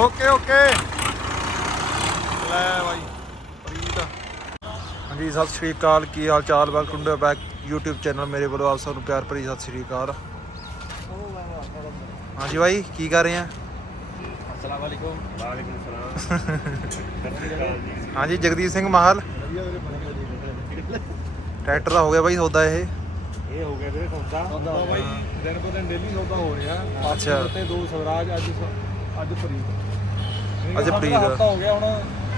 Okay okay. ਲੈ ਬਾਈ ਪ੍ਰੀਤ ਹਾਂਜੀ ਸਤਿ ਸ਼੍ਰੀ ਅਕਾਲ। ਕੀ ਹਾਲ ਚਾਲ? Welcome to back YouTube channel ਮੇਰੇ ਵੱਲੋਂ ਆਪ ਸਭ ਨੂੰ ਪਿਆਰ ਭਰੀ ਸਤਿ ਸ਼੍ਰੀ ਅਕਾਲ। ਹਾਂਜੀ ਬਾਈ ਕੀ ਕਰ ਰਹੇ ਆ? ਅਸਲਾਮ ਵਾਲੇਕੁਮ ਵਾਲੇਕੁਮ ਸਲਾਮ। ਹਾਂਜੀ ਜਗਦੀਪ ਸਿੰਘ ਮਾਹਲ। ਟਰੈਕਟਰ ਦਾ ਹੋ ਗਿਆ ਬਾਈ ਸੌਦਾ ਇਹ। ਇਹ ਹੋ ਗਿਆ ਵੀਰੇ ਸੌਦਾ। ਸੌਦਾ ਬਾਈ। ਦਿਨ ਪਰ ਦਿਨ ਡੇਲੀ ਸੌਦਾ ਹੋ ਰਿਹਾ। ਅੱਛਾ। ਤੇ ਦੋ ਸਵਰਾਜ ਅੱਜ ਅੱਜ ਫਰੀਦ ਅੱਜ ਫਰੀਦ। ਹਫਤਾ ਹੋ ਗਿਆ ਹੁਣ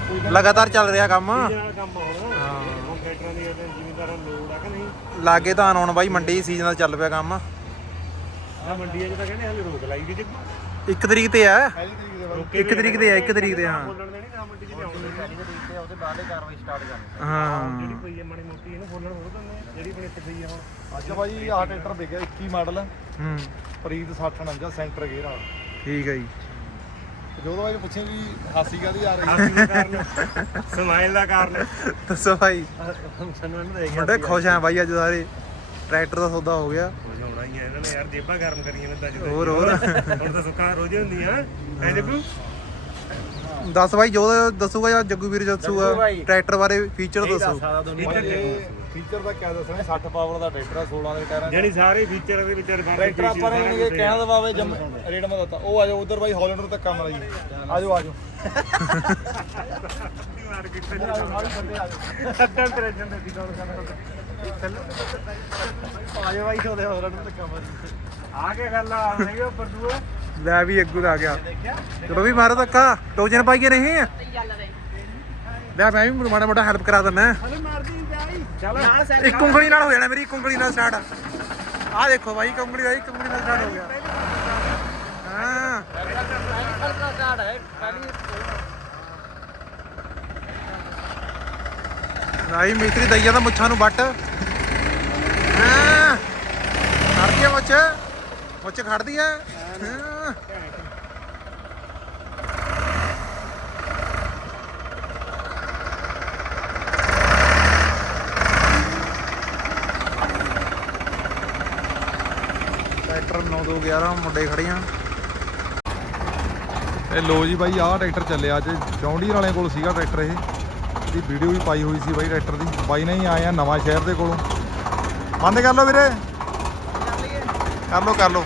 ਕੋਈ ਦਿਨ- ਲਗਾਤਾਰ ਚੱਲ ਰਿਹਾ ਕੰਮ। ਇਹਦੇ ਨਾਲ ਕੰਮ ਹੋਣਾ। ਹਾਂ। ਹੁਣ ਟਰੈਕਟਰਾਂ ਦੀ ਤੇ ਜ਼ਿਮੀਂਦਾਰਾਂ ਨੂੰ ਲੋੜ ਆ ਕਿ ਨਹੀਂ? ਲਾਗੇ ਤਾਂ ਆਉਣ ਬਾਈ ਮੰਡੀ ਸੀਜ਼ਨ ਦਾ ਚੱਲ ਪਿਆ ਕੰਮ। ਆ ਮੰਡੀਆਂ 'ਚ ਤਾਂ ਕਹਿੰਦੇ ਹਲੇ ਰੋਕ ਲਾਈ ਵੀ ਜੱਗੀ ਇੱਕ ਤਰੀਕ ਤੇ ਆ। ਪਹਿਲੀ ਤਰੀਕ ਦੇ ਬਾਅਦ। ਰੋਕੇ ਇੱਕ ਤਰੀਕ ਤੇ ਆ, ਇੱਕ ਤਰੀਕ ਤੇ, ਹਾਂ। ਬੋਲਣ ਦੇਣੀ ਨਾ ਮੰਡੀ 'ਚ ਲਿਆਉਣ ਦੇਣੀ ਉਹਦੇ ਬਾਅਦ ਹੀ ਕਾਰਵਾਈ ਸਟਾਰਟ ਕਰਨੀ। ਹਾਂ। ਜਿਹੜੀ ਪਈ ਹੈ ਮਾੜੀ ਮੋਟੀ ਇਹਨੂੰ ਬੋਲਣ ਹੋਰ ਦਿੰਦੇ ਆ, ਜਿਹੜੀ ਬਣੇ ਇੱਥੇ ਪਈ ਆ ਹੁਣ ਅੱਜ ਬਾਈ ਆਹ ਟਰੈਕਟਰ ਵਿਕਿਆ 21 ਮਾਡਲ। ਹੂੰ। ਫਰੀਦ 6049 ਸੈਂਟਰ ਗੇਅਰ ਵਾਲਾ। ਠੀਕ ਹੈ ਜੀ। ਤੇ ਜਦੋਂ ਬਾਈ ਪੁੱਛੇ ਵੀ ਹਾਸੀ ਕਾਦੀ ਆ ਰਹੀ ਹਾਸੀ ਦਾ ਕਾਰਨ ਸਮਾਈਲ ਦਾ ਕਾਰਨ। ਦੱਸੋ ਭਾਈ। ਸਾਨੂੰ ਇਹਨੂੰ ਦੇ ਗਿਆ ਮੁੰਡੇ ਖੁਸ਼ ਆ ਬਾਈ ਅੱਜ ਸਾਰੇ ਟਰੈਕਟਰ ਦਾ ਸੌਦਾ ਹੋ ਗਿਆ। ਹੋਣਾ ਹੀ ਆ ਇਹਨਾਂ ਨੇ ਯਾਰ ਜੇਬਾਂ ਗਰਮ ਕਰੀਆਂ ਨੇ ਤਾਂ ਅੱਜ ਹੋਰ, ਹੋਰ। ਹੁਣ ਤਾਂ ਸੁੱਕਾ ਰੋਜ਼ ਹੁੰਦੀਆਂ। ਐ ਜੱਗੂ ਦੱਸ ਬਾਈ ਜੋ ਦੱਸੂਗਾ ਜਾਂ ਜੱਗੂ ਵੀਰ ਦੱਸੂਗਾ? ਟਰੈਕਟਰ ਬਾਰੇ ਫੀਚਰ ਦੱਸੋ ਇਹ ਫੀਚਰ ਦਾ ਕਿਆ ਦੱਸਣਾ? 60 ਪਾਵਰ ਦਾ ਟਰੈਕਟਰ ਆ 16 ਦੇ ਟਾਇਰਾਂ 'ਚ। ਜਾਨੀ ਸਾਰੇ ਫੀਚਰ ਇਹਦੇ ਵਿੱਚ advantage ਟਰੈਕਟਰ ਆਪਾਂ ਨੇ feature ਇਹ ਕਹਿਣਾ ਦਾ ਬਾਵੇ ਜਮ ਰੇਡ ਮਾ ਦਿੱਤਾ ਉਹ ਆਜੋ ਉਧਰ ਬਾਈ ਹਾਲੈਂਡਰ ਤੱਕ ਕੰਮ ਲਈ ਆਜੋ ਆਜੋ ਮਾਰਕੀਟ ਸਾਰੇ ਬੰਦੇ ਆਜੋ ਅੱਧਾ ਟ੍ਰੇਜਨ ਦੇ ਦੀ ਕਰਦਾ ਆਜੋ ਬਾਈ ਹਾਲੈਂਡਰ ਹਾਲੈਂਡਰ ਤੱਕ ਕੰਮ ਲਈ ਆ ਕੇ ਗੱਲ ਆ ਹੈਗੇ ਉੱਪਰ ਦੂਏ। ਲੈ ਵੀ ਅੱਗੂ ਆ ਗਿਆ। ਚਲੋ ਵੀ ਮਾਰੋ ਧੱਕਾ ਟੋਜਨ ਪਾਈਏ ਨਹੀਂ? ਲੈ ਮੈਂ ਵੀ ਮਾੜਾ ਮੋਟਾ ਹੈਲਪ ਕਰਾ ਦਿੰਦਾ। ਇੱਕ ਉਂਗਲੀ ਨਾਲ ਹੋ ਜਾਣਾ ਮੇਰੀ, ਇੱਕ ਉਂਗਲੀ ਨਾਲ ਸਟਾਰਟ ਆਹ ਦੇਖੋ ਬਾਈ, ਇੱਕ ਦਾ, ਇੱਕ ਉਂਗਲੀ ਨਾਲ ਸਟਾਰਟ ਹੋ ਗਿਆ। ਹਾਂ। ਨਾਈ ਮਿਸਤਰੀ ਦਈਆ ਦਾ ਮੁੱਛਾਂ ਨੂੰ ਵੱਟ। ਹਾਂ। ਖੜਦੀ ਆ ਮੁੱਛ। ਮੁੱਛ ਖੜਦੀ ਆ ਹਾਂ ਟਰੈਕਟਰ 9211 ਮੁੰਡੇ ਖੜੀਆਂ ਇਹ ਲੋ ਜੀ ਬਾਈ, ਆਹ ਟਰੈਕਟਰ ਚੱਲਿਆ ਅੱਜ। ਚੌਂਡੀਰ ਵਾਲਿਆਂ ਕੋਲ ਸੀਗਾ ਟਰੈਕਟਰ ਇਹ। ਇਹਦੀ ਵੀਡੀਓ ਵੀ ਪਾਈ ਹੋਈ ਸੀ ਬਾਈ ਟਰੈਕਟਰ ਦੀ। ਬਾਈ ਨੇ ਹੀ ਆਏ ਆ ਨਵਾਂ ਸ਼ਹਿਰ ਦੇ ਕੋਲੋਂ। ਬੰਦ ਕਰ ਲਓ ਵੀਰੇ। ਕਰ ਲਓ ਕਰ ਲਓ।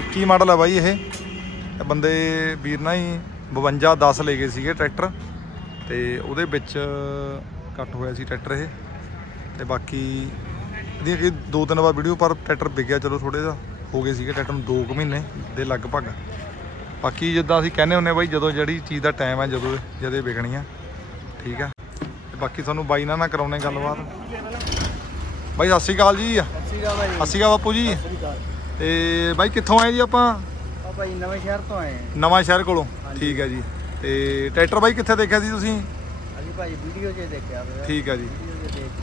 21 ਮਾਡਲ ਆ ਬਾਈ ਇਹ। ਇਹ ਬੰਦੇ ਵੀਰ ਨਾ ਹੀ 52 10 ਲੈ ਗਏ ਸੀਗੇ ਟਰੈਕਟਰ। ਤੇ ਉਹਦੇ ਵਿੱਚ ਕੱਟ ਹੋਇਆ ਸੀ ਟਰੈਕਟਰ ਇਹ। ਤੇ ਬਾਕੀ ਇਹਦੀਆਂ ਕਿ ਦੋ ਤਿੰਨ ਵਾਰ ਵੀਡੀਓ ਪਰ ਟਰੈਕਟਰ ਵਿਕਿਆ ਚਲੋ ਥੋੜੇ ਜਿਹਾ ਹੋ ਗਏ ਸੀਗੇ ਟਰੈਕਟਰ ਨੂੰ 2 ਕੁ ਮਹੀਨੇ ਦੇ ਲਗਭਗ। ਬਾਕੀ ਜਿੱਦਾਂ ਅਸੀਂ ਕਹਿੰਦੇ ਹੁੰਨੇ ਬਾਈ ਜਦੋਂ ਜਿਹੜੀ ਚੀਜ਼ ਦਾ ਟਾਈਮ ਹੈ ਜਦੋਂ ਜਦੇ ਵਿਕਣੀ ਆ ਠੀਕ ਆ? ਤੇ ਬਾਕੀ ਤੁਹਾਨੂੰ ਬਾਈ ਨਾਲ ਨਾ ਕਰਾਉਣੇ ਗੱਲਬਾਤ। ਬਾਈ ਸਤਿ ਸ਼੍ਰੀ ਅਕਾਲ ਜੀ। ਸਤਿ ਸ਼੍ਰੀ ਅਕਾਲ ਭਾਈ ਸਤਿ ਸ਼੍ਰੀ ਅਕਾਲ ਬਾਪੂ ਜੀ। ਸਤਿ ਸ਼੍ਰੀ ਅਕਾਲ। ਤੇ ਬਾਈ ਕਿੱਥੋਂ ਆਏ ਜੀ ਆਪਾਂ? ਆ ਭਾਈ ਨਵੇਂ ਸ਼ਹਿਰ ਤੋਂ ਆਏ ਹਾਂ ਨਵਾਂ ਸ਼ਹਿਰ ਕੋਲੋਂ ਠੀਕ ਹੈ ਜੀ। ਤੇ ਟਰੈਕਟਰ ਬਾਈ ਕਿੱਥੇ ਦੇਖਿਆ ਸੀ ਤੁਸੀਂ? ਅਸੀਂ ਭਾਈ ਵੀਡੀਓ 'ਚ ਦੇਖਿਆ ਠੀਕ ਹੈ ਜੀ।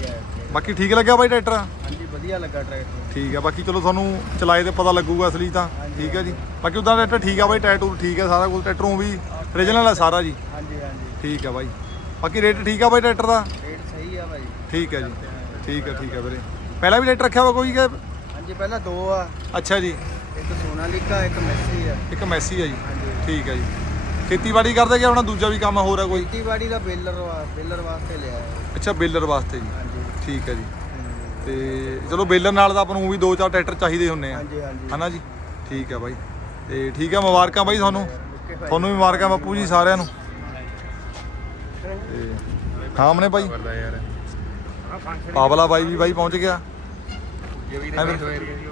ਕੇ ਸੀ। ਬਾਕੀ ਠੀਕ ਲੱਗਿਆ ਬਾਈ ਟਰੈਕਟਰ? ਹਾਂਜੀ ਵਧੀਆ ਲੱਗਾ ਟਰੈਕਟਰ। ਠੀਕ ਹੈ ਬਾਕੀ ਚਲੋ ਤੁਹਾਨੂੰ ਚਲਾਏ ਤੇ ਪਤਾ ਲੱਗੂਗਾ ਅਸਲੀ ਤਾਂ। ਠੀਕ ਹੈ ਜੀ। ਬਾਕੀ ਉਦਾਂ ਟਰੈਕਟਰ ਠੀਕ ਆ ਬਾਈ ਟੈਟੂ ਠੀਕ ਹੈ ਸਾਰਾ ਕੁਝ ਟਰੈਕਟਰੋਂ ਵੀ ਓਰੀਜਨਲ ਹੈ ਸਾਰਾ ਜੀ। ਹਾਂਜੀ ਹਾਂਜੀ। ਠੀਕ ਹੈ ਬਾਈ। ਬਾਕੀ ਰੇਟ ਠੀਕ ਆ ਬਾਈ ਟਰੈਕਟਰ ਦਾ? ਰੇਟ ਸਹੀ ਆ ਭਾਈ ਠੀਕ ਹੈ ਜੀ। ਠੀਕ ਹੈ ਠੀਕ ਹੈ ਵੀਰੇ। ਪਹਿਲਾਂ ਵੀ ਟਰੈਕਟਰ ਰੱਖਿਆ ਵਾ ਕੋਈ ਕਿ? ਹਾਂਜੀ ਪਹਿਲਾਂ ਦੋ ਆ। ਅੱਛਾ ਜੀ। ਇੱਕ ਸੋਨਾਲੀਕਾ ਇੱਕ ਮੈਸੀ ਆ। ਇੱਕ ਮੈਸੀ ਆ ਜੀ। ਹਾਂਜੀ। ਠੀਕ ਹੈ ਜੀ। ਖੇਤੀਬਾੜੀ ਕਰਦੇ ਕਿ ਆਪਣਾ ਦੂਜਾ ਵੀ ਕੰਮ ਹੋਰ ਹੈ ਕੋਈ? ਖੇਤੀਬਾੜੀ ਦਾ ਬੇਲਰ ਬੇਲਰ ਵਾਸਤੇ ਲਿਆ। ਅੱਛਾ ਬੇਲਰ ਵਾਸਤੇ ਜੀ। ਠੀਕ ਹੈ ਜੀ। ਤੇ ਚਲੋ ਬੇਲਰ ਨਾਲ ਤਾਂ ਆਪਾਂ ਨੂੰ ਵੀ ਦੋ ਚਾਰ ਟਰੈਕਟਰ ਚਾਹੀਦੇ ਹੁੰਨੇ ਆ। ਹਾਂਜੀ ਹਾਂਜੀ। ਹਨਾ ਜੀ? ਠੀਕ ਹੈ ਬਾਈ। ਤੇ ਠੀਕ ਹੈ ਮੁਬਾਰਕਾਂ ਬਾਈ ਤੁਹਾਨੂੰ। ਤੁਹਾਨੂੰ ਵੀ ਮੁਬਾਰਕਾਂ ਬਾਪੂ ਜੀ ਸਾਰਿਆਂ ਨੂੰ। ਤੇ ਸਾਹਮਣੇ ਬਾਈ ਪਾਵਲਾ ਬਾਈ ਵੀ ਬਾਈ ਪਹੁੰਚ ਗਿਆ।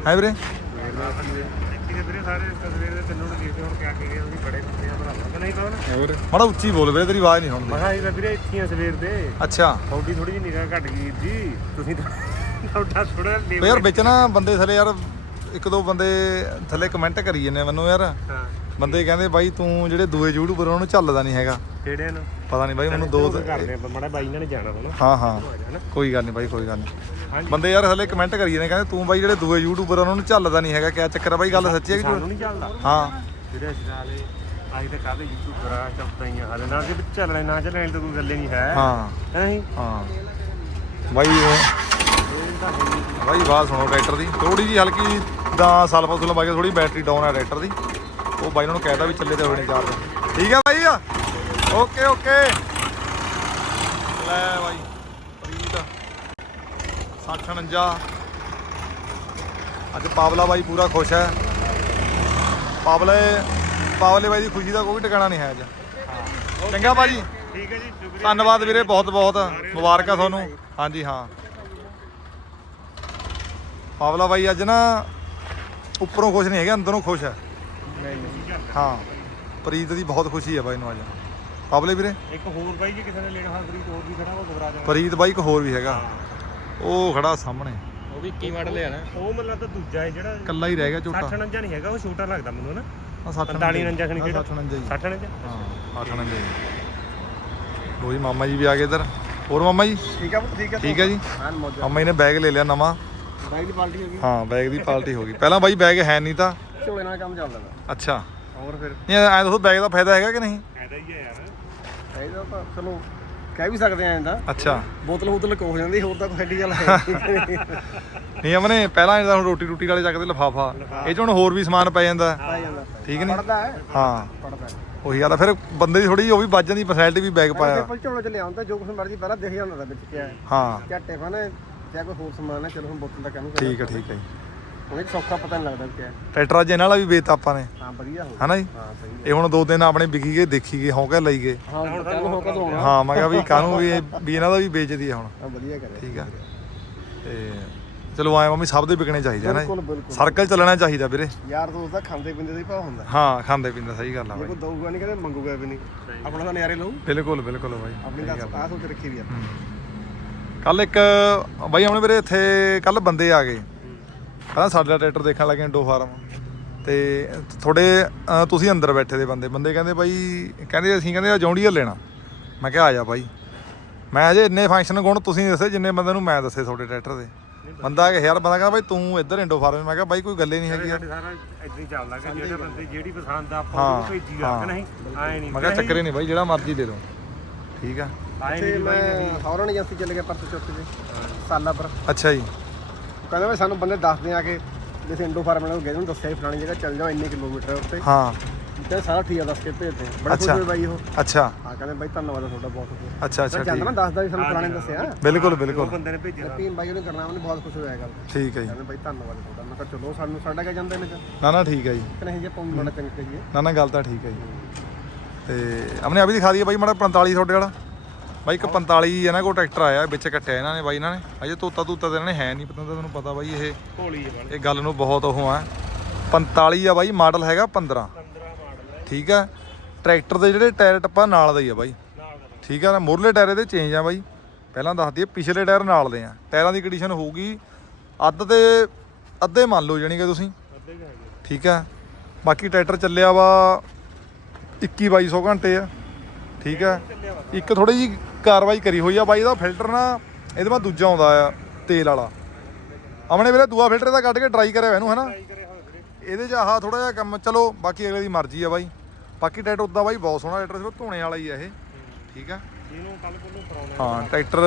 ਹੈ ਵੀਰੇ? ਹੈ ਵੀਰੇ ਦੇਖੀ ਵੀਰੇ ਸਾਰੇ ਤਸਵੀਰ ਦੇ ਤਿੰਨੋਂ ਨੂੰ ਦੇਖਦੇ ਹੁਣ ਕਿਆ ਕੀ ਗਏ ਉਹਦੀ ਬੜੇ ਕੁੱਤੇ ਆ ਭਰਾ ਕਿ ਨਹੀਂ ਕਹੋ ਹੋਰ। ਮਾੜਾ ਉੱਚੀ ਬੋਲ ਵੀਰੇ ਤੇਰੀ ਆਵਾਜ਼ ਨਹੀਂ ਸੁਣਦੀ। ਮਹਾ ਇਹ ਤਾਂ ਵੀਰੇ ਇੱਥੀਆਂ ਸਵੇਰ ਦੇ। ਅੱਛਾ। ਥੋੜੀ ਥੋੜੀ ਜਿਹੀ ਨਿਗਾਹ ਘਟ ਗਈ ਜੀ। ਤੁਸੀਂ ਤਾਂ ਤੁਹਾਡਾ ਥੋੜਾ ਉਹ ਯਾਰ ਵਿੱਚ ਨਾ ਬੰਦੇ ਥੱਲੇ ਯਾਰ ਇੱਕ ਦੋ ਬੰਦੇ ਥੱਲੇ ਕਮੈਂਟ ਕਰੀ ਜਾਂਦੇ ਮੈਨੂੰ ਯਾਰ। ਹਾਂ। ਬੰਦੇ ਕਹਿੰਦੇ ਬਾਈ ਤੂੰ ਜਿਹੜੇ ਦੂਏ ਯੂਟਿਊਬਰ ਉਹਨਾਂ ਨੂੰ ਚੱਲਦਾ ਨਹੀਂ ਹੈਗਾ। ਕਿਹੜਿਆਂ ਨੂੰ? ਪਤਾ ਨਹੀਂ ਬਾਈ ਮੈਨੂੰ ਦੋ ਕਰਦੇ ਆ ਮੜਾ ਬਾਈ ਇਹਨਾਂ ਨੇ ਜਾਣਾ ਹੁਣ ਹਾਂ ਹਾਂ। ਕੋਈ ਗੱਲ ਨਹੀਂ ਬਾਈ ਕੋਈ ਗੱਲ ਨਹੀਂ। ਬੰਦੇ ਯਾਰ ਥੱਲੇ ਕਮੈਂਟ ਕਰੀ ਜਾਂਦੇ ਕਹਿੰਦੇ ਤੂੰ ਬਾਈ ਜਿਹੜੇ ਦੂਏ ਯੂਟਿਊਬਰ ਉਹਨਾਂ ਨੂੰ ਚੱਲਦਾ ਨਹੀਂ ਹੈਗਾ। ਕਿਆ ਚੱਕਰ ਆ ਬਾਈ ਗੱਲ ਸੱਚੀ ਹੈ ਕਿ? ਨਹੀਂ ਚੱਲਦਾ। ਹਾਂ। ਜਿਹੜੇ ਅਸੀਂ ਨਾਲੇ ਅੱਜ ਤੇ ਕਾਹਦੇ ਹੀ ਆ। ਹਾਲੇ ਨਾਲ ਦੇ ਵਿੱਚ ਚੱਲਣੇ ਨਾ ਚੱਲਣੇ ਤਾਂ ਕੋਈ ਗੱਲ ਨਹੀਂ ਹੈ। ਹਾਂ। ਨਹੀਂ? ਹਾਂ। ਬਾਈ ਬਾਈ ਬਾਤ ਸੁਣੋ ਟਰੈਕਟਰ ਦੀ। ਥੋੜੀ ਜੀ ਹਲਕੀ ਦਾ ਸਲਫਾ ਸੁਲਫ ਆ ਗਿਆ ਥੋੜੀ ਬੈਟਰੀ ਡਾਊਨ ਹੈ ਟਰੈਕਟਰ ਦੀ। ਉਹ ਬਾਈ ਨੂੰ ਕਹਿਤਾ ਵੀ ਚੱਲੇ ਤੇ ਹੋਣੇ ਚਾਰ ਦਿਨ। ਠੀਕ ਹੈ ਬਾਈ? Okay okay. ਲੈ ਬਾਈ ਪ੍ਰੀਤ। 649 ਅੱਜ ਪਾਵਲਾ ਬਾਈ ਪੂਰਾ ਖੁਸ਼ ਹੈ। ਪਾਵਲੇ ਪਾਵਲੇ ਬਾਈ ਦੀ ਖੁਸ਼ੀ ਦਾ ਕੋਈ ਟਿਕਾਣਾ ਨਹੀਂ ਹੈ ਅੱਜ। ਚੰਗਾ ਬਾਜੀ ਠੀਕ ਹੈ ਜੀ ਸ਼ੁਕਰੀਆ। ਧੰਨਵਾਦ ਵੀਰੇ ਬਹੁਤ ਬਹੁਤ ਮੁਬਾਰਕਾਂ ਤੁਹਾਨੂੰ। ਹਾਂਜੀ ਹਾਂ। ਪਾਵਲਾ ਬਾਈ ਅੱਜ ਨਾ ਉੱਪਰੋਂ ਖੁਸ਼ ਨਹੀਂ ਹੈਗਾ ਅੰਦਰੋਂ ਖੁਸ਼ ਹੈ। ਹਾਂ। ਪ੍ਰੀਤ ਦੀ ਬਹੁਤ ਖੁਸ਼ੀ ਹੈ ਬਾਈ ਨੂੰ ਅੱਜ। ਪਾਵਲੇ ਵੀਰੇ? ਇੱਕ ਹੋਰ ਬਾਈ ਜੀ ਕਿਸੇ ਨੇ ਲੈਣਾ ਹਾਂ ਫਰੀਦ ਹੋਰ ਵੀ ਖੜਾ ਉਹ ਦੁਬਾਰਾ ਜਾਣਾ। ਪ੍ਰੀਤ ਬਾਈ ਇੱਕ ਹੋਰ ਵੀ ਹੈਗਾ। ਉਹ ਖੜਾ ਸਾਹਮਣੇ। ਉਹ ਵੀ ਕੀ ਮਾਡਲ ਹੈ ਨਾ ਉਹ ਮਤਲਬ ਤਾਂ ਦੂਜਾ ਹੈ ਜਿਹੜਾ ਕੱਲਾ ਹੀ ਰਹਿ ਗਿਆ ਝੋਟਾ। 60 49 ਨਹੀਂ ਹੈਗਾ ਉਹ ਛੋਟਾ ਲੱਗਦਾ ਮੈਨੂੰ ਨਾ। ਹਾਂ 60 45 49 ਖਣੀ ਕਿਹੜਾ? 60 49 60 49 ਹਾਂ 60 49 ਲੋ ਜੀ ਮਾਮਾ ਜੀ ਵੀ ਆ ਗਏ ਇੱਧਰ। ਹੋਰ ਮਾਮਾ ਜੀ? ਠੀਕ ਹੈ ਠੀਕ ਹੈ ਠੀਕ ਹੈ ਜੀ? ਹਾਂ ਮੌਜਾ। ਮਾਮਾ ਜੀ ਨੇ ਬੈਗ ਲੈ ਲਿਆ ਨਵਾਂ। ਬਾਈਕ ਦੀ ਪਾਲਟੀ ਹੋ ਗਈ। ਹਾਂ ਬੈਗ ਦੀ ਪਾਲਟੀ ਹੋ ਗਈ। ਪਹਿਲਾਂ ਬਾਈ ਬੈਗ ਹੈ ਨਹੀਂ ਤਾਂ। ਝੋਲੇ ਨਾਲ ਕੰਮ ਚੱਲਦਾ ਵਾ। ਅੱਛਾ। ਹੋਰ ਫਿਰ? ਨਹੀਂ ਐਂ ਦੱਸੋ ਬੈਗ ਦਾ ਫਾਇਦਾ ਹੈਗਾ ਕਿ ਨਹੀਂ? ਫਾਇਦਾ ਹੀ ਹੈ ਯਾਰ। ਚਾਹੀਦਾ ਤਾਂ ਚਲੋ ਕਹਿ ਵੀ ਸਕਦੇ ਆਂ ਇਹਦਾ। ਅੱਛਾ। ਬੋਤਲ ਬੋਤਲ ਕੋ ਹੋ ਜਾਂਦੀ ਹੋਰ ਤਾਂ ਕੋਈ ਐਡੀ ਗੱਲ ਹੈ ਨਹੀਂ। ਨਹੀਂ ਅਮਨੇ ਪਹਿਲਾਂ ਇਹਦਾ ਹੁਣ ਰੋਟੀ ਰੋਟੀ ਵਾਲੇ ਚੱਕਦੇ ਲਫਾਫਾ। ਇਹ ਚ ਹੁਣ ਹੋਰ ਵੀ ਸਮਾਨ ਪੈ ਜਾਂਦਾ। ਆ ਜਾਂਦਾ। ਠੀਕ ਨਹੀਂ? ਪੜਦਾ ਹੈ? ਹਾਂ। ਪੜਦਾ ਹੈ। ਉਹੀ ਗੱਲ ਆ ਫਿਰ ਬੰਦੇ ਦੀ ਥੋੜੀ ਉਹ ਵੀ ਵੱਜ ਜਾਂਦੀ ਪਰਸੈਂਟਿਟੀ ਵੀ ਬੈਗ ਪਾਇਆ। ਸਿੰਪਲ ਝੋਲੇ ਚ ਲਿਆਉਂਦਾ ਜੋ ਕੁਝ ਮਰਜ਼ੀ ਪਹਿਲਾਂ ਦਿਖ ਜਾਂਦਾ ਤਾਂ ਵਿੱਚ ਕਿਆ ਹੈ। ਹਾਂ। ਕਿਆ ਟਿਫਨ ਹੈ ਕਿਆ ਕੋਈ ਹੋਰ ਸਮਾਨ ਹੈ ਚਲੋ ਹੁਣ ਬੋਤਲ ਦਾ ਕੰਮ ਠੀਕ ਹੈ ਠੀਕ ਹੈ ਜੀ। ਇਹ ਸੌਖਾ ਪਤਾ ਨਹੀਂ ਲੱਗਦਾ ਵੀ ਕਿਆ। ਹੈ ਟਰੈਕਟਰ ਅੱਜ ਇਹਨਾਂ ਵਾਲਾ ਵੀ ਵੇਚਤਾ ਆਪਾਂ ਨੇ। ਹਾਂ ਵਧੀਆ ਹੋ ਹਨਾ ਜੀ? ਹਾਂ ਸਹੀ ਇਹ ਹੁਣ ਦੋ ਦਿਨ ਆਪਣੇ ਵਿਕੀ ਗਏ ਦੇਖੀ ਗਏ ਹੌਂਕੇ ਲਈ ਗਏ। ਹਾਂ ਕਦੋਂ ਮੈਂ ਕਿਹਾ ਵੀ ਕਾਹਨੂੰ ਵੀ ਇਹ- ਵੀ ਇਹਨਾਂ ਦਾ ਵੀ ਵੇਚਦੀ ਆ ਹੁਣ। ਹਾਂ ਵਧੀਆ ਕਰਿਆ। ਠੀਕ ਆ। ਤੇ ਚਲੋ ਆਏ ਮੰਮੀ ਸਭ ਦੇ ਵਿਕਣੇ ਚਾਹੀਦੇ ਆ ਨਾ ਬਿਲਕੁਲ ਬਿਲਕੁਲ। ਸਰਕਲ ਚੱਲਣਾ ਚਾਹੀਦਾ ਵੀਰੇ। ਯਾਰ ਦੋਸਤ ਦਾ ਖਾਂਦੇ ਪੀਂਦੇ ਦਾ ਹੀ ਭਾਅ ਹੁੰਦਾ। ਹਾਂ ਖਾਂਦੇ ਪੀਂਦੇ ਸਹੀ ਗੱਲ ਆ ਬਾਈ ਕੋਈ ਦਊਗਾ ਨਹੀਂ ਕਹਿੰਦੇ ਮੰਗੂਗਾ ਵੀ ਨਹੀਂ ਆਪਣਾ ਤਾਂ ਨਜ਼ਾਰੇ ਲਊ। ਬਿਲਕੁਲ ਬਿਲਕੁਲ ਬਾਈ। ਆਪਣੀ ਤਾਂ ਆਹ ਸੋਚ ਰੱਖੀ ਵੀ ਆ। ਕੱਲ ਇੱਕ ਬਾਈ ਆਪਣੇ ਵੀਰੇ ਇੱਥੇ ਕੱਲ ਬੰਦੇ ਆ ਗਏ। ਕਹਿੰਦਾ ਸਾਡਾ ਟਰੈਕਟਰ ਦੇਖਣ ਲੱਗੇ ਇੰਡੋ ਫਾਰਮ ਤੇ ਥੋੜੇ ਤੁਸੀਂ ਅੰਦਰ ਬੈਠੇ ਦੇ ਬੰਦੇ ਬੰਦੇ ਕਹਿੰਦੇ ਬਾਈ ਕਹਿੰਦੇ ਅਸੀਂ ਕਹਿੰਦੇ ਜੌਂਡੀਅਰ ਲੈਣਾ। ਮੈਂ ਕਿਹਾ ਆ ਜਾ ਬਾਈ। ਮੈਂ ਅਜੇ ਇੰਨੇ ਫੰਕਸ਼ਨ ਗੁਣ ਤੁਸੀਂ ਦੱਸੇ ਜਿੰਨੇ ਬੰਦੇ ਨੂੰ ਮੈਂ ਦੱਸੇ ਤੁਹਾਡੇ ਟਰੈਕਟਰ ਦੇ। ਬੰਦਾ ਆ ਗਿਆ ਯਾਰ ਬੰਦਾ ਕਹਿੰਦਾ ਬਾਈ ਤੂੰ ਇੱਧਰ ਇੰਡੋ ਫਾਰਮ ਮੈਂ ਕਿਹਾ ਬਾਈ ਕੋਈ ਗੱਲ ਨਹੀਂ ਹੈਗੀ ਯਾਰ ਸਾਡੇ ਸਾਰਾ ਇਦਾਂ ਹੀ ਚੱਲਦਾ ਕਿ ਜਿਹੜੇ ਬੰਦੇ ਜਿਹੜੀ ਪਸੰਦ ਆ ਆਪਾਂ ਉਹ ਭੇਜੀ ਆ। ਕਿ ਨਹੀਂ ਆਏ ਨਹੀਂ। ਮੈਂ ਕਿਹਾ ਚੱਕਰ ਨਹੀਂ ਬਾਈ ਜਿਹੜਾ ਮਰਜ਼ੀ ਦੇ ਦੋ ਠੀਕ ਆ। ਆਏ ਤੇ ਨਹੀਂ ਬਾਈ ਮੈਂ ਨਹੀਂ ਹੌਰਨ ਏਜੰਸੀ ਚੱਲ ਗਿਆ ਪਰਸੋਂ ਚੌਥੇ ਦੇ। ਸਾਲਾ ਪਰ ਅੱਛਾ ਜੀ। ਕਹਿੰਦਾ ਵੀ ਸਾਨੂੰ ਬੰਦੇ ਦੱਸਦੇ ਆ ਕਿ ਜਿਸ ਇੰਡੋ ਫਾਰਮ ਨੂੰ ਗਏ ਨੂੰ ਦੱਸਿਆ ਸੀ ਫਲਾਣੀ ਜਗ੍ਹਾ ਚੱਲ ਜਾਓ ਇੰਨੇ ਕਿਲੋਮੀਟਰ ਉੱਤੇ। ਹਾਂ। ਤੇ ਸਾਰਾ ਠੀਕ ਆ ਦੱਸ ਕੇ ਭੇਜਦੇ ਆ। ਬੜੇ ਖੁਸ਼ ਅੱਛਾ। ਹੋਏ ਬਾਈ ਉਹ। ਅੱਛਾ। ਹਾਂ ਕਹਿੰਦੇ ਬਾਈ ਧੰਨਵਾਦ ਆ ਤੁਹਾਡਾ ਬਹੁਤ ਬਹੁਤ। ਅੱਛਾ ਅੱਛਾ ਨਾ ਠੀਕ। ਦੱਸਦਾ ਵੀ ਸਾਨੂੰ ਫਲਾਣੇ ਨੇ ਦੱਸਿਆ। ਬਿਲਕੁਲ ਉਹ ਬਿਲਕੁਲ ਬੰਦੇ ਨੇ ਭੇਜਿਆ। ਪੀਨ ਬਾਈ ਉਹਨੇ ਕਰਨਾ ਉਹਨੇ ਬਹੁਤ ਖੁਸ਼ ਹੋਇਆ ਇਹ ਗੱਲ। ਤੇ। ਠੀਕ ਹੈ ਜੀ। ਕਹਿੰਦੇ ਬਾਈ ਧੰਨਵਾਦ ਆ ਤੁਹਾਡਾ। ਮੈਂ ਕਿਹਾ ਚਲੋ ਸਾਨੂੰ ਸਾਡਾ ਕਿਆ ਜਾਂਦਾ ਚ ਨਾ ਨਾ ਠੀਕ ਹੈ ਜੀ। ਨਹੀਂ ਜੇ ਆਪਾਂ ਬੜਾ ਚੰਗਾ ਕਹੀਏ ਨਾ ਨਾ ਗੱਲ ਤਾਂ ਠੀਕ ਹੈ ਜੀ। ਤੇ ਆਪਣੇ ਆ ਵੀ ਦਿਖਾ ਦਈਏ ਬਾਈ ਮਾੜਾ 45 ਤੁਹਾਡੇ ਵਾਲਾ। ਬਾਈ ਇੱਕ 45 ਇਹਨਾਂ ਕੋਲ ਟਰੈਕਟਰ ਆਇਆ ਵਿੱਚ ਕੱਟਿਆ ਇਹਨਾਂ ਨੇ ਬਾਈ ਇਹਨਾਂ ਨੇ। ਅਜੇ ਤੋਤਾ ਤੂਤਾ ਤਾਂ ਇਹਨਾਂ ਨੇ ਹੈ ਨਹੀਂ ਪਤਾ ਤੁਹਾਨੂੰ ਪਤਾ ਬਾਈ ਇਹ। ਹੈ ਇਹ ਗੱਲ ਨੂੰ ਬਹੁਤ ਉਹ ਆ। 45 ਆ ਬਾਈ ਮਾਡਲ ਹੈਗਾ 15 15 ਮਾਡਲ ਹੈ। ਠੀਕ ਆ? ਟਰੈਕਟਰ ਦੇ ਜਿਹੜੇ ਟਾਇਰ ਟੱਪਾ ਨਾਲ ਦੇ ਹੀ ਆ ਬਾਈ। ਠੀਕ ਆ ਨਾ ਮੁਰਲੇ ਟਾਇਰ ਇਹਦੇ ਚੇਂਜ ਆ ਬਾਈ। ਪਹਿਲਾਂ ਦੱਸ ਦਈਏ ਪਿਛਲੇ ਟਾਇਰ ਨਾਲ ਦੇ ਆ। ਟਾਇਰਾਂ ਦੀ ਕੰਡੀਸ਼ਨ ਹੋਊਗੀ ਅੱਧ ਤੇ ਅੱਧੇ ਮੰਨ ਲਓ ਜਾਣੀ ਕਿ ਤੁਸੀਂ। ਕੁ ਠੀਕ ਆ? ਬਾਕੀ ਟਰੈਕਟਰ ਚੱਲਿਆ ਵਾ 21 2200 ਘੰਟੇ ਆ। ਠੀਕ ਆ? ਇੱਕ ਥੋੜੀ ਜੀ ਕਾਰਵਾਈ ਕਰੀ ਹੋਈ ਆ। ਬਾਈ ਦਾ ਫਿਲਟਰ ਨਾ ਇਹਦੇ ਬਾਅਦ ਦੂਜਾ ਆਉਂਦਾ ਆ ਤੇਲ ਵਾਲਾ। ਆਪਣੇ ਵੀਰੇ ਦੂਆ ਫਿਲਟਰ ਇਹਦਾ ਕੱਢ ਕੇ ਟਰਾਈ ਕਰਿਆ ਇਹਨੂੰ ਹਨਾ? ਇਹਦੇ 'ਚ ਆਹ ਥੋੜਾ ਜਿਹਾ ਕੰਮ ਚਲੋ ਬਾਕੀ ਅਗਲੇ ਦੀ ਮਰਜ਼ੀ ਆ ਬਾਈ। ਬਾਕੀ ਟਰੈਕਟਰ ਉਦਾਂ ਬਾਈ ਬਹੁਤ ਸੋਹਣਾ ਟਰੈਕਟਰ ਸਿਰਫ ਧੋਣੇ ਵਾਲਾ ਹੀ ਆ ਇਹ। ਠੀਕ ਆ? ਇਹਨੂੰ ਕੱਲ ਕੋਲੋਂ ਕਰਾਉਣਾ ਹਾਂ ਟਰੈਕਟਰ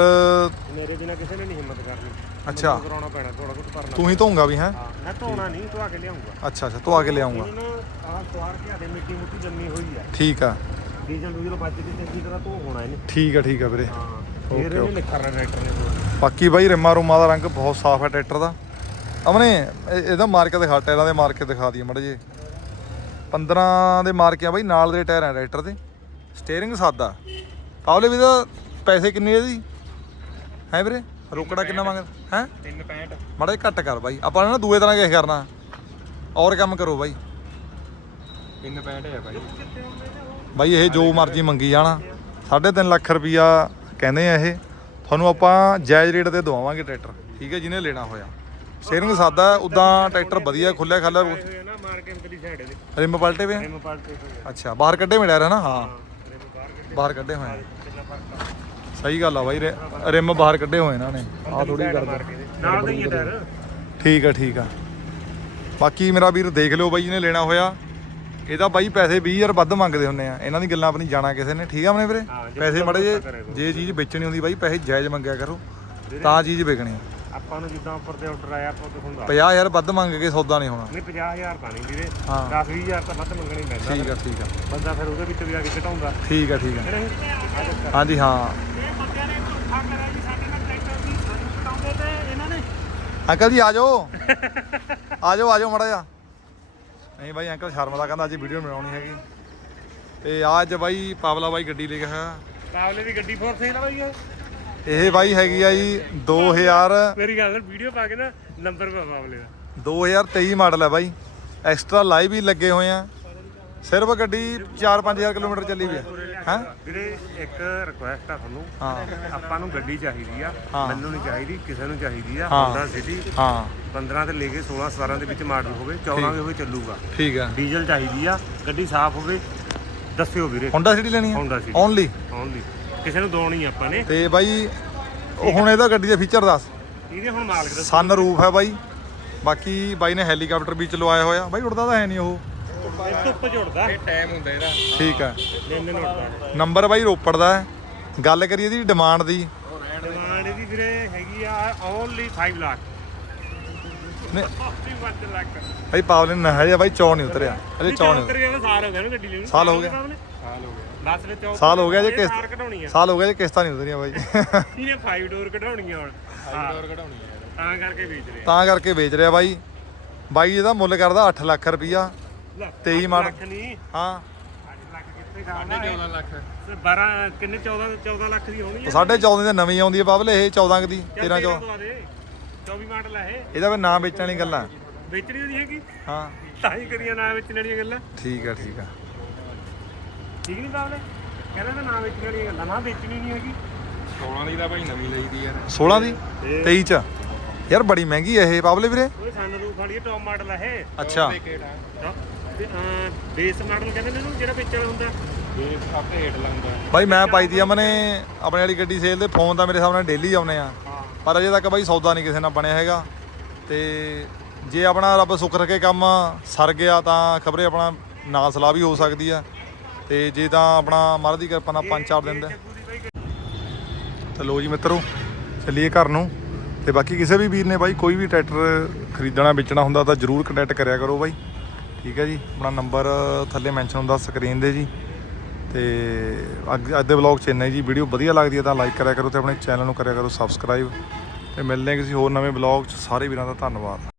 ਮੇਰੇ ਬਿਨਾ ਕਿਸੇ ਨੇ ਨਹੀਂ ਹਿੰਮਤ ਕਰਨੀ। ਅੱਛਾ। ਮੈਨੂੰ ਕਰਾਉਣਾ ਪੈਣਾ ਥੋੜਾ ਕੁਝ ਕਰਨਾ ਤੂੰ ਹੀ ਧੋਊਗਾ ਵੀ ਹੈ? ਮੈਂ ਧੋਣਾ ਨਹੀਂ ਧਵਾ ਕੇ ਲਿਆਉਂਗਾ ਅੱਛਾ ਅੱਛਾ ਧੋ ਕੇ ਲਿਆਉਂਗਾ ਇਹਨੂੰ ਨਾ ਆਹ ਸਵਾਰ ਕੇ ਆਦੇ ਮਿੱਟੀ ਮੁੱਟੀ ਜੰਮੀ ਹੋਈ ਆ। ਠੀਕ ਆ। ਡੀਜ਼ਲ ਡੂਜ਼ਲ ਵੱਜ ਕੇ ਚੰਗੀ ਤਰ੍ਹਾਂ ਧੋ ਹੋਣਾ ਇਹਨੇ। ਠੀਕ ਆ ਠੀਕ ਆ ਵੀਰੇ। ਹਾਂ Okay, ਫਿਰ ਇਹਨੇ ਨਿਖਰਨਾ ਟਰੈਕਟਰ ਨੇ ਪੂਰਾ। ਬਾਕੀ ਬਾਈ ਰਿਮਾ ਰੁਮਾ ਦਾ ਰੰਗ ਬਹੁਤ ਸਾਫ਼ ਹੈ ਟਰੈਕਟਰ ਦਾ। ਅਮਨੇ ਇਹ- ਇਹਦਾ ਮਾਰ ਕੇ ਦਿਖਾ ਟਾਇਰਾਂ ਦੇ ਮਾਰ ਕੇ ਦਿਖਾ ਦਈਏ ਮੜੇ ਜੇ 15 ਦੇ ਮਾਰ ਕੇ ਆ ਬਾਈ ਨਾਲ ਦੇ ਟਾਇਰ ਆ ਟਰੈਕਟਰ ਦੇ। ਸਟੀਅਰਿੰਗ ਸਾਦਾ। ਪਾਵਲੇ ਵੀ ਦਾ ਪੈਸੇ ਕਿੰਨੇ ਇਹਦੀ? ਹੈ ਵੀਰੇ ਰੋਕੜਾ ਕਿੰਨਾ ਮੰਗਦਾ? ਹੈ? 365 ਮੜਾ ਘੱਟ ਕਰ ਬਾਈ। ਆਪਾਂ ਨੇ ਨਾ ਦੂਏ ਤਰ੍ਹਾਂ ਕਿਸ ਕਰਨਾ? ਔਰ ਕੰਮ ਕਰੋ ਬਾਈ। 365 ਹੈ ਭਾਈ ਬਾਈ ਇਹ ਜੋ ਮਰਜ਼ੀ ਮੰਗੀ ਜਾਣਾ। 3.5 ਲੱਖ ਰੁਪਈਆ ਕਹਿੰਦੇ ਆ ਇਹ। ਤੁਹਾਨੂੰ ਆਪਾਂ ਜਾਇਜ਼ ਰੇਟ ਤੇ ਦਵਾਵਾਂਗੇ ਟਰੈਕਟਰ। ਠੀਕ ਹੈ ਜਿਹਨੇ ਲੈਣਾ ਹੋਇਆ। ਸਟੀਅਰਿੰਗ ਸਾਦਾ ਉਦਾਂ ਟਰੈਕਟਰ ਵਧੀਆ ਖੁੱਲਿਆ ਖਾਲਾ ਰਿਮ ਪਲਟੇ ਵੇ ਆ? ਰਿਮ ਪਾਲਟੇ ਹੋਏ ਅੱਛਾ ਬਾਹਰ ਕੱਢੇ ਮਿਲਿਆ ਰਿਹਾ ਨਾ? ਹਾਂ। ਬਾਹਰ ਕੱਢੇ ਹੋਏ ਆ। ਆ। ਸਹੀ ਗੱਲ ਆ ਬਾਈ ਰਿਮ ਬਾਹਰ ਕੱਢੇ ਹੋਏ ਇਹਨਾਂ ਨੇ। ਆਹ ਥੋੜੀ Side ਕਰ ਮਾਰ ਕੇ ਇਹਦੇ। ਨਾਲ ਦਾ ਹੀ ਹੈ ਟਾਇਰ। ਠੀਕ ਆ ਠੀਕ ਆ। ਬਾਕੀ ਮੇਰਾ ਵੀਰ ਦੇਖ ਲਿਓ ਬਾਈ ਜਿਹਨੇ ਲੈਣਾ ਹੋਇਆ। ਇਹਦਾ ਬਾਈ ਪੈਸੇ 20000 ਵੱਧ ਮੰਗਦੇ ਹੁੰਨੇ ਆ। ਇਹਨਾਂ ਦੀ ਗੱਲਾਂ ਆਪਣੀ ਜਾਣਾ ਕਿਸੇ ਨੇ। ਠੀਕ ਆ ਆਪਣੇ ਵੀਰੇ? ਪੈਸੇ ਮੜੇ ਜੇ ਜੇ ਚੀਜ਼ ਵੇਚਣੀ ਹੁੰਦੀ ਬਾਈ ਪੈਸੇ ਜਾਇਜ਼ ਮੰਗਿਆ ਕਰੋ। ਤਾਂ ਚੀਜ਼ ਵਿਕਣੀ ਆਪਾਂ ਨੂੰ ਜਿੱਦਾਂ ਉੱਪਰ ਤੇ ਆਰਡਰ ਆਇਆ ਆਪਾਂ ਤੁਹਾਨੂੰ ਦੱਸ 50000 ਵੱਧ ਮੰਗ ਕੇ ਸੌਦਾ ਨਹੀਂ ਹੋਣਾ। ਨਹੀਂ 50000 ਤਾਂ ਨਹੀਂ ਵੀਰੇ। ਹਾਂ। 10 20000 ਤਾਂ ਵੱਧ ਮੰਗਣੀ ਪੈਂਦਾ। ਠੀਕ ਆ ਠੀਕ ਆ। ਬੰਦਾ ਫਿਰ ਉਹਦੇ ਵਿੱਚ ਵੀ ਆ ਕੇ ਘਟਾਉਂਦਾ। ਠੀਕ ਆ ਠੀਕ ਆ। ਹਾਂਜੀ ਹਾਂ। ਇਹ ਤੇ ਅੰਕਲ ਜੀ ਆ ਜਾਓ। ਆ ਜਾਓ ਆ ਜਾਓ ਮੜਾ ਜਾ ਨਹੀਂ ਬਾਈ ਅੰਕਲ ਸ਼ਰਮ ਦਾ ਕਹਿੰਦਾ ਅੱਜ ਵੀਡੀਓ ਬਣਾਉਣੀ ਹੈਗੀ। ਤੇ ਆ ਅੱਜ ਬਾਈ ਪਾਵਲਾ ਬਾਈ ਗੱਡੀ ਲੈ ਕੇ ਆਇਆ। ਕਾਬਲੇ ਦੀ ਗੱਡੀ ਫੋਰਸ ਹੈ ਨਾ ਬਾਈ ਇਹ? ਬਾਈ ਹੈਗੀ ਆ ਜੀ 2000 ਮੇਰੀ ਗੱਲ ਵੀਡੀਓ ਪਾ ਕੇ ਨਾ ਨੰਬਰ ਪਾ ਕਾਬਲੇ ਦਾ। 2023 ਮਾਡਲ ਹੈ ਬਾਈ। ਐਕਸਟਰਾ ਲਾਈਵ ਵੀ ਲੱਗੇ ਹੋਏ ਆ। ਸਿਰਫ ਗੱਡੀ 4-5000 ਕਿਲੋਮੀਟਰ ਚੱਲੀ ਵੀ ਹੈ ਹੈ? ਵੀਰੇ ਇੱਕ ਰਿਕੁਐਸਟ ਆ ਤੁਹਾਨੂੰ। ਹਾਂ। ਆਪਾਂ ਨੂੰ ਗੱਡੀ ਚਾਹੀਦੀ ਆ। ਹਾਂ। ਮੈਨੂੰ ਨਹੀਂ ਚਾਹੀਦੀ ਕਿਸੇ ਨੂੰ ਚਾਹੀਦੀ ਆ। ਹਾਂ। Honda City ਹਾਂ। 15 ਤੇ ਲੈ ਕੇ 16 17 ਦੇ ਵਿੱਚ ਮਾਡਲ ਹੋਵੇ 14 ਵੀ ਹੋਵੇ ਚੱਲੂਗਾ। ਠੀਕ ਆ। ਡੀਜ਼ਲ ਚਾਹੀਦੀ ਆ ਗੱਡੀ ਸਾਫ਼ ਹੋਵੇ ਦੱਸਿਓ ਵੀਰੇ। Honda City ਲੈਣੀ ਹੈ Honda City। ਓਨਲੀ ਓਨਲੀ ਕਿਸੇ ਨੂੰ ਦੋਣੀ ਆਪਾਂ ਨੇ। ਤੇ ਬਾਈ ਉਹ ਹੁਣ ਇਹਦਾ ਗੱਡੀ ਦੇ ਫੀਚਰ ਦੱਸ। ਇਹਦੇ ਹੁਣ ਮਾਲਕ ਦਾ ਸਨ ਰੂਫ ਹੈ ਬਾਈ। ਬਾਕੀ ਬਾਈ ਨੇ ਹੈਲੀਕਾਪਟਰ ਵੀ ਚਲਵਾਇਆ ਹੋਇਆ। ਬਾਈ ਉੜਦਾ ਤਾਂ ਹੈ ਨਹੀਂ ਉਹ। ਧੁੱਪ ਝੁੜਦਾ ਟਾਈਮ ਹੁੰਦਾ ਇਹਦਾ। ਠੀਕ ਹੈ ਦਿਨ ਦਿਨ ਉੱਡਦਾ ਨੰਬਰ ਬਾਈ ਰੋਪੜ ਦਾ ਹੈ। ਗੱਲ ਕਰੀਏ ਇਹਦੀ ਡਿਮਾਂਡ ਦੀ। ਡਿਮਾਂਡ ਇਹਦੀ ਵੀਰੇ ਹੈਗੀ ਆ ਓਨਲੀ 5 ਲੱਖ ਨਹੀਂ। 51 ਲੱਖ ਬਾਈ ਪਾਵਲੇ ਨੇ ਹਜੇ ਬਾਈ ਚੌ ਨਹੀਂ ਉਤਰਿਆ। ਹਜੇ ਚੌ ਨਹੀਂ ਉੱਤਰ ਗਿਆ ਸਾਲ ਹੋ ਗਿਆ ਨਾ ਗੱਡੀ ਲੈਣ ਨੂੰ। ਸਾਲ ਹੋ ਗਿਆ। ਸਾਲ ਹੋ ਗਿਆ। 10 ਵਿੱਚ ਸਾਲ ਹੋ ਗਿਆ ਜੇ ਇਹ ਕਿਸ- ਕਾਰ ਕਢਾਉਣੀ ਆ। ਸਾਲ ਹੋ ਗਿਆ ਜੇ ਕਿਸ਼ਤਾਂ ਨਹੀਂ ਉਤਰੀਆਂ ਬਾਈ। ਇਹਨੇ 5 ਡੋਰ ਕਢਾਉਣੀ ਆ ਹੁਣ 5 ਡੋਰ ਕਢਾਉਣੀ ਆ। ਤਾਂ ਕਰਕੇ ਵੇਚ ਰਹੇ। ਆ ਤਾਂ ਕਰਕੇ ਵੇਚ ਰਿਹਾ ਬਾਈ। ਬਾਈ ਇਹਦਾ ਮੁੱਲ ਕਰਦਾ 8 ਲੱਖ ਰੁਪਈਆ। 23 ਅੱਠ ਮਾਡਲ। ਲੱਖ ਨਹੀਂ। ਹਾਂ। 8 ਲੱਖ ਕਿੱਥੇ ਖਾਣਾ 14 ਲੱਖ। 12 ਕਿੰਨੇ 14 14 ਲੱਖ ਦੀ ਹੋਣੀ ਆ ਸਾਢੇ 14 ਦੀ ਨਵੀਂ ਆਉਂਦੀ ਹੈ ਬਾਬਲੇ ਇਹ 14 ਕੁ ਦੀ 13 13 ਚੌ ਦਵਾ ਦੇ। 24 ਮਾਡਲ ਆ ਇਹ। ਇਹਦਾ ਵੀ ਨਾਂ ਵੇਚਣ ਵਾਲੀ ਗੱਲਾਂ। ਵੇਚਣੀ ਨਹੀਂ ਹੈਗੀ? ਹਾਂ। ਤਾਂ ਹੀ ਕਰੀਆਂ ਨਾ ਵੇਚਣ ਵਾਲੀਆਂ ਗੱਲਾਂ। ਠੀਕ ਆ ਠੀਕ ਆ। ਠੀਕ ਨਹੀਂ ਬਾਬਲੇ? ਕਹਿੰਦਾ ਨਾ ਵੇਚਣ ਵਾਲੀਆਂ ਗੱਲਾਂ। ਨਾ ਵੇਚਣੀ ਨਹੀਂ ਹੈਗੀ। 16 ਦੀ ਤਾਂ ਭਾਈ ਨਵੀਂ ਲਈ ਦੀ ਯਾਰ। 16 ਦੀ? 23 ਚ? ਯਾਰ ਬੜੀ ਮਹਿੰਗੀ ਹੈ ਇਹ ਬਾਬਲੇ ਵੀਰੇ। ਉਹ ਸਾਨੂੰ ਰੂਫ ਵਾਲੀ ਟੌਪ ਮਾਡਲ ਆ ਇਹ। ਅੱਛਾ। ਬੇਸ ਮਾਡਲ ਕਹਿੰਦੇ ਨੇ ਇਹਨੂੰ ਜਿਹੜਾ ਵਿੱਚ ਵਾਲਾ ਹੁੰਦਾ। ਇਹ ਆਪੇ ਹੇਠ ਲਾਉਂਦਾ ਬਾਈ ਮੈਂ ਪਾਈ ਦੀ ਆ ਮਨੇ ਆਪਣੇ ਵਾਲੀ ਗੱਡੀ ਸੇਲ ਦੇ ਫੋਨ ਤਾਂ ਮੇਰੇ ਸਾਹਮਣੇ ਡੇਲੀ ਆਉਨੇ ਆ। ਹਾਂ। ਪਰ ਅਜੇ ਤੱਕ ਬਾਈ ਸੌਦਾ ਨਹੀਂ ਕਿਸੇ ਨਾਲ ਬਣਿਆ ਹੈਗਾ। ਤੇ ਜੇ ਆਪਣਾ ਰੱਬ ਸੁੱਖ ਰੱਖੇ ਕੰਮ ਸਰ ਗਿਆ ਤਾਂ ਖਬਰੇ ਆਪਣਾ ਨਾਲ ਸਲਾਹ ਵੀ ਹੋ ਸਕਦੀ ਆ। ਤੇ ਜੇ ਤਾਂ ਆਪਣਾ ਮਹਾਰਾਜ ਦੀ ਕਿਰਪਾ ਨਾਲ ਪੰਜ ਚਾਰ ਦਿਨ ਦਾ ਤੇ ਲੋ ਜੀ ਮਿੱਤਰੋ ਚੱਲੀਏ ਘਰ ਨੂੰ। ਤੇ ਬਾਕੀ ਕਿਸੇ ਵੀ ਵੀਰ ਨੇ ਬਾਈ ਕੋਈ ਵੀ ਟਰੈਕਟਰ ਖਰੀਦਣਾ ਵੇਚਣਾ ਹੁੰਦਾ ਤਾਂ ਜਰੂਰ ਕੰਟੈਕਟ ਕਰਿਆ ਕਰੋ ਬਾਈ। ਠੀਕ ਹੈ ਜੀ, ਆਪਣਾ ਨੰਬਰ ਥੱਲੇ ਮੈਂਸ਼ਨ ਹੁੰਦਾ ਸਕਰੀਨ ਦੇ ਜੀ। ਤੇ ਅੱਗ- ਅੱਜ ਦੇ ਵਲੌਗ 'ਚ ਇੰਨਾ ਜੀ ਵੀਡੀਓ ਵਧੀਆ ਲੱਗਦੀ ਹੈ ਤਾਂ ਲਾਈਕ ਕਰਿਆ ਕਰੋ ਤੇ ਆਪਣੇ ਚੈਨਲ ਨੂੰ ਕਰਿਆ ਕਰੋ ਸਬਸਕ੍ਰਾਈਬ ਤੇ ਮਿਲਦੇ ਹਾਂ ਕਿਸੇ ਹੋਰ ਨਵੇਂ ਵਲੌਗ 'ਚ, ਸਾਰੇ ਵੀਰਾਂ ਦਾ ਧੰਨਵਾਦ।